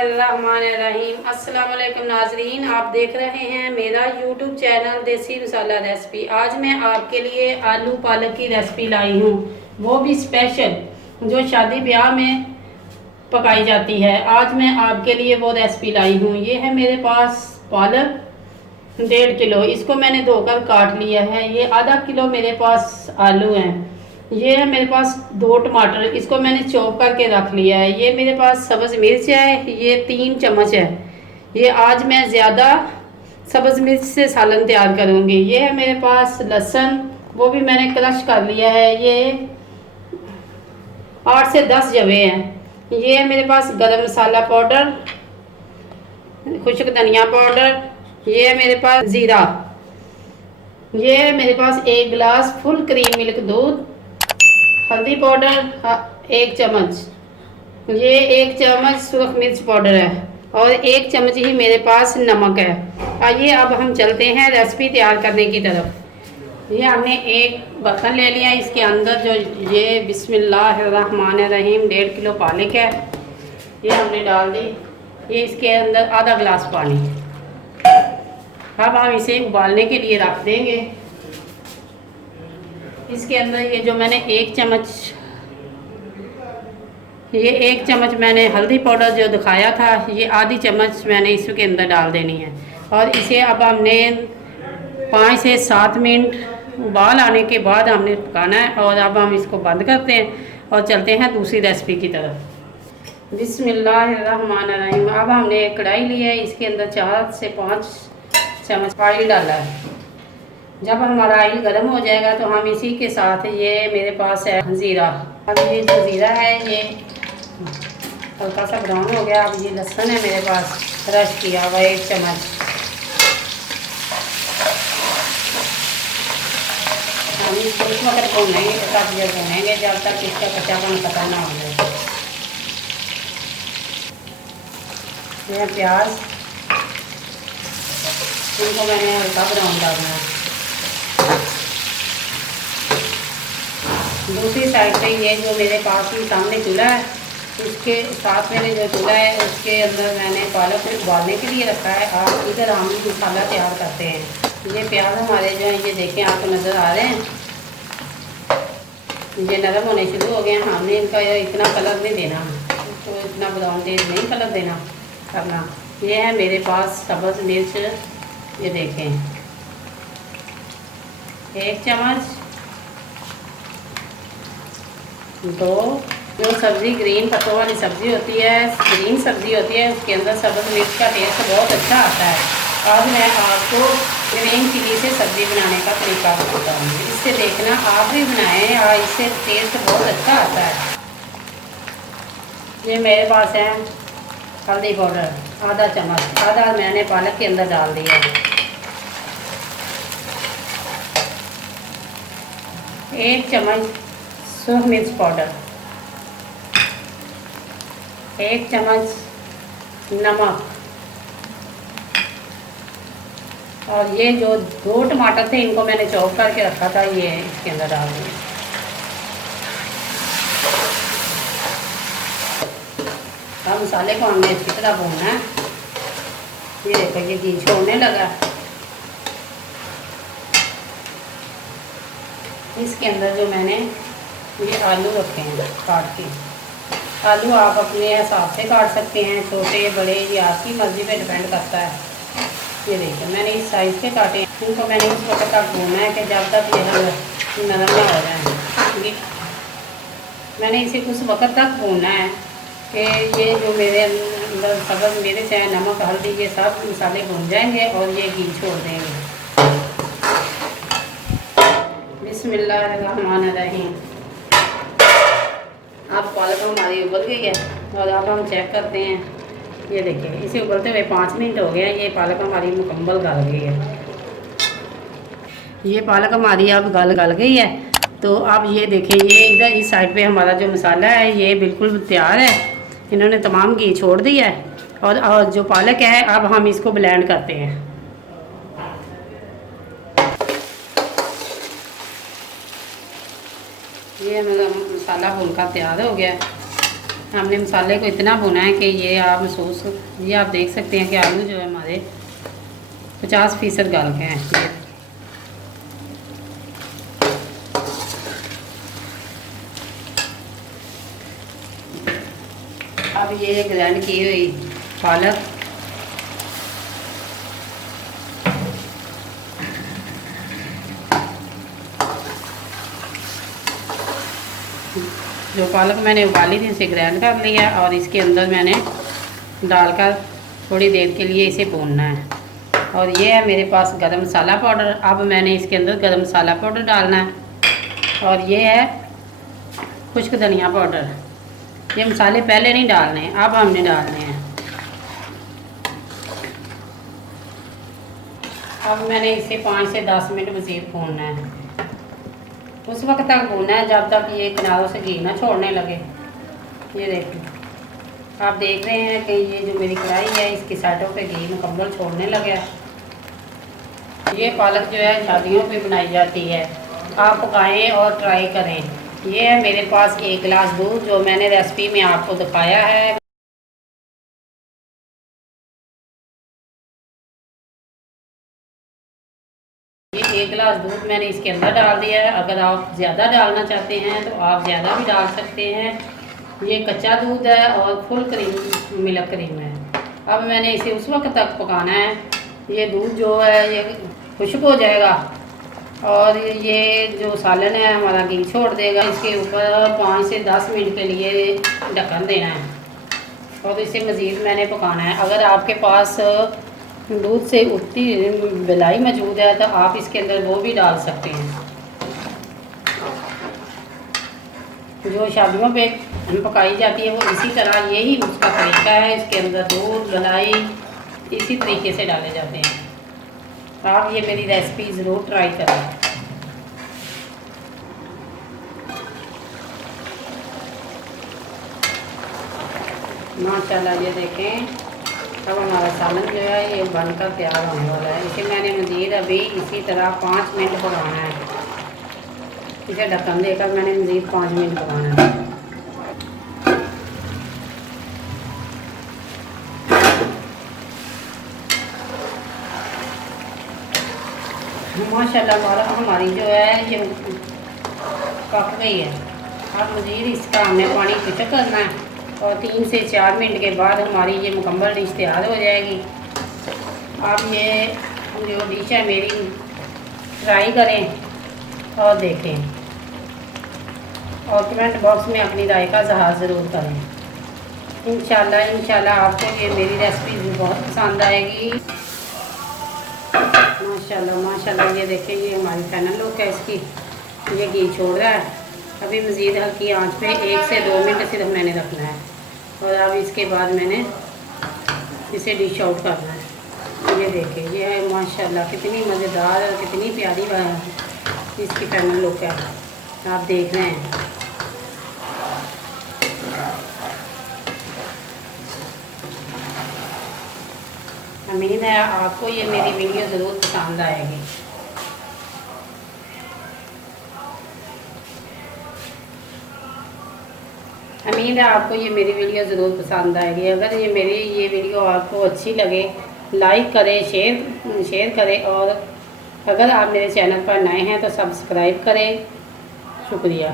बिस्मिल्लाहिर्रहमानिर्रहीम। अस्सलाम वालेकुम नाजरीन, आप देख रहे हैं मेरा यूट्यूब चैनल देसी मसाला रेसिपी। आज मैं आपके लिए आलू पालक की रेसिपी लाई हूँ, वो भी स्पेशल जो शादी ब्याह में पकाई जाती है। आज मैं आपके लिए वो रेसिपी लाई हूँ। ये है मेरे पास पालक 1.5 किलो, इसको मैंने धोकर काट लिया है। ये आधा किलो मेरे पास आलू हैं। ये है मेरे पास 2 टमाटर, इसको मैंने चॉप करके रख लिया है। ये मेरे पास सब्ज़ मिर्च है, ये 3 चम्मच है। ये आज मैं ज़्यादा सब्ज़ मिर्च से सालन तैयार करूँगी। ये है मेरे पास लहसुन, वो भी मैंने क्रश कर लिया है। ये 8 से 10 जवे हैं। ये है मेरे पास गरम मसाला पाउडर, खुश्क धनिया पाउडर। ये है मेरे पास ज़ीरा। ये है मेरे पास 1 गिलास फुल क्रीम मिल्क दूध। हल्दी पाउडर 1 चम्मच। ये 1 चम्मच सुरख मिर्च पाउडर है और 1 चम्मच ही मेरे पास नमक है। आइए अब हम चलते हैं रेसिपी तैयार करने की तरफ। ये हमने एक बर्तन ले लिया, इसके अंदर जो ये बिस्मिल्लाहिर्रहमानिर्रहीम 1.5 किलो पालक है, ये हमने डाल दी। ये इसके अंदर आधा गिलास पानी। अब हम इसे उबालने के लिए रख देंगे। इसके अंदर ये जो मैंने 1 चम्मच मैंने हल्दी पाउडर जो दिखाया था, ये आधी चम्मच मैंने इसके अंदर डाल देनी है। और इसे अब हमने 5 से 7 मिनट उबाल आने के बाद हमने पकाना है। और अब हम इसको बंद करते हैं और चलते हैं दूसरी रेसिपी की तरफ। बिस्मिल्लाहिर्रहमानिर्रहीम। अब हमने एक कढ़ाई ली है, इसके अंदर 4 से 5 चम्मच ऑयल डाला है। जब हमारा ऑयल गर्म हो जाएगा तो हम इसी के साथ ये मेरे पास है ज़ीरा। अब ये जो ज़ीरा है ये हल्का सा ब्राउन हो गया। अब ये लहसुन है मेरे पास क्रश किया हुआ 1 चम्मच। हम इसको उस वक्त भूनेंगे जब तक इसका कच्चापन खत्म ना हो जाए। यह प्याज, इनको मैंने हल्का ब्राउन डालना है। दूसरी साइड पे ये जो मेरे पास ही सामने चूल्हा है, उसके साथ मेरे जो चूल्हा है उसके अंदर मैंने पालक को उबालने के लिए रखा है। आप इधर हम मसाला तैयार करते हैं। ये प्याज हमारे जो है ये देखें, आपको नज़र आ रहे हैं, ये नरम होने शुरू हो गए हैं। हमने इनका इतना कलर नहीं देना, तो इतना ब्राउन तेज नहीं कलर देना करना। ये है मेरे पास सब्ज़ मिर्च, ये देखें 1 चम्मच। 2 जो सब्ज़ी ग्रीन पत्तों वाली सब्ज़ी होती है, ग्रीन सब्ज़ी होती है, उसके अंदर सब्ज़ मिर्च का टेस्ट बहुत अच्छा आता है। आज मैं आपको ग्रीन चिली से सब्ज़ी बनाने का तरीका बताऊँगी। इससे देखना आप भी बनाएं और इससे टेस्ट बहुत अच्छा आता है। ये मेरे पास है हल्दी पाउडर आधा चम्मच, आधा मैंने पालक के अंदर डाल दिया। 1 चम्मच सूख मिर्च पाउडर, 1 चम्मच नमक। और ये जो 2 टमाटर थे इनको मैंने चॉप करके रखा था, ये इसके अंदर डाल दिए। अब मसाले को हमने अच्छी तरह भूनना है। ये देखो ये घी छोड़ने लगा। इसके अंदर जो मैंने ये आलू रखे हैं काट के, आलू आप अपने हिसाब से काट सकते हैं, छोटे बड़े, ये आपकी मर्ज़ी पे डिपेंड करता है। ये देखिए मैंने इस साइज़ के काटे हैं। इनको मैंने इस वक्त तक भूनना है कि जब तक ये नरम ना हो जाए। मैंने इसे कुछ वक्त तक भूनना है कि ये जो मेरे अंदर सब्ज़ मिर्च है, नमक, हल्दी, ये सब मसाले भून जाएंगे और ये घी छोड़ देंगे। बिस्मिल्लाहिर्रहमानिर्रहीम। अब पालक हमारी उबल गई है और अब हम चेक करते हैं। ये देखिए इसे उबलते हुए 5 मिनट हो गए हैं। ये पालक हमारी मुकम्मल गल गई है। ये पालक हमारी अब गल गई है। तो अब ये देखिए ये इधर इस साइड पे हमारा जो मसाला है ये बिल्कुल तैयार है। इन्होंने तमाम घी छोड़ दिया है। और जो पालक है अब हम इसको ब्लेंड करते हैं। ये मेरा मसाला भूनकर तैयार हो गया। हमने मसाले को इतना भुना है कि ये आप महसूस, ये आप देख सकते हैं कि आलू जो है हमारे 50% गल गए हैं। अब ये ग्राइंड की हुई पालक, जो पालक मैंने उबाली थी उसे ग्राइंड कर लिया और इसके अंदर मैंने डालकर थोड़ी देर के लिए इसे भूनना है। और ये है मेरे पास गरम मसाला पाउडर। अब मैंने इसके अंदर गरम मसाला पाउडर डालना है। और ये है खुश्क धनिया पाउडर। ये मसाले पहले नहीं डालने, अब हमने डालने हैं। अब मैंने इसे 5 से 10 मिनट मज़ीद भूनना है। उस वक्त तक भूनना है जब तक ये किनारों से घी ना छोड़ने लगे। ये देखिए, आप देख रहे हैं कि ये जो मेरी कढ़ाई है इसकी साइडों पे घी मुकम्मल छोड़ने लगे। ये पालक जो है शादियों पे बनाई जाती है, आप पकाएं और ट्राई करें। ये है मेरे पास 1 गिलास दूध जो मैंने रेसिपी में आपको दिखाया है। ये 1 गिलास दूध मैंने इसके अंदर डाल दिया है। अगर आप ज़्यादा डालना चाहते हैं तो आप ज़्यादा भी डाल सकते हैं। ये कच्चा दूध है और फुल क्रीम मिल्क क्रीम है। अब मैंने इसे उस वक्त तक पकाना है, ये दूध जो है ये खुश्क हो जाएगा और ये जो सालन है हमारा घी छोड़ देगा। इसके ऊपर 5 से 10 मिनट के लिए ढक्कन देना है और इसे मज़ीद मैंने पकाना है। अगर आपके पास दूध से उठती बिलाई मौजूद है तो आप इसके अंदर वो भी डाल सकते हैं। जो शादियों पे पकाई जाती है वो इसी तरह, यही उसका तरीका है। इसके अंदर दूध मलाई इसी तरीके से डाले जाते हैं। आप ये मेरी रेसिपी ज़रूर ट्राई करें। माशाल्लाह, ये देखें अब हमारा सालन जो है ये बनकर तैयार होने वाला है। इसे मैंने मज़ीद अभी इसी तरह 5 मिनट पकाना है। इसे ढक्कन देकर मैंने मज़ीद 5 मिनट पकाना है। माशाल्लाह हमारी जो है ये पक गई है। अब मज़ीद इसका हमें पानी खुश्क करना है और 3 से 4 मिनट के बाद हमारी ये मुकम्मल डिश तैयार हो जाएगी। आप ये जो डिश है मेरी ट्राई करें और देखें और कमेंट बॉक्स में अपनी राय का इज़हार ज़रूर करें। इंशाल्लाह आपको ये मेरी रेसिपी बहुत पसंद आएगी। माशाल्लाह ये देखें, ये हमारी फाइनल लुक है इसकी। ये घी छोड़ रहा है। अभी मज़ीद हल्की आंच पे 1 से 2 मिनट सिर्फ मैंने रखना है और अब इसके बाद मैंने इसे डिश आउट करना है। ये देखिए, ये है माशाल्लाह कितनी मज़ेदार और कितनी प्यारी इसकी फाइनल लुक है, आप देख रहे हैं। उम्मीद है आपको ये मेरी वीडियो ज़रूर पसंद आएगी। उम्मीद है आपको ये मेरी वीडियो ज़रूर पसंद आएगी। अगर ये मेरी ये वीडियो आपको अच्छी लगे लाइक करें, शेयर करें और अगर आप मेरे चैनल पर नए हैं तो सब्सक्राइब करें। शुक्रिया।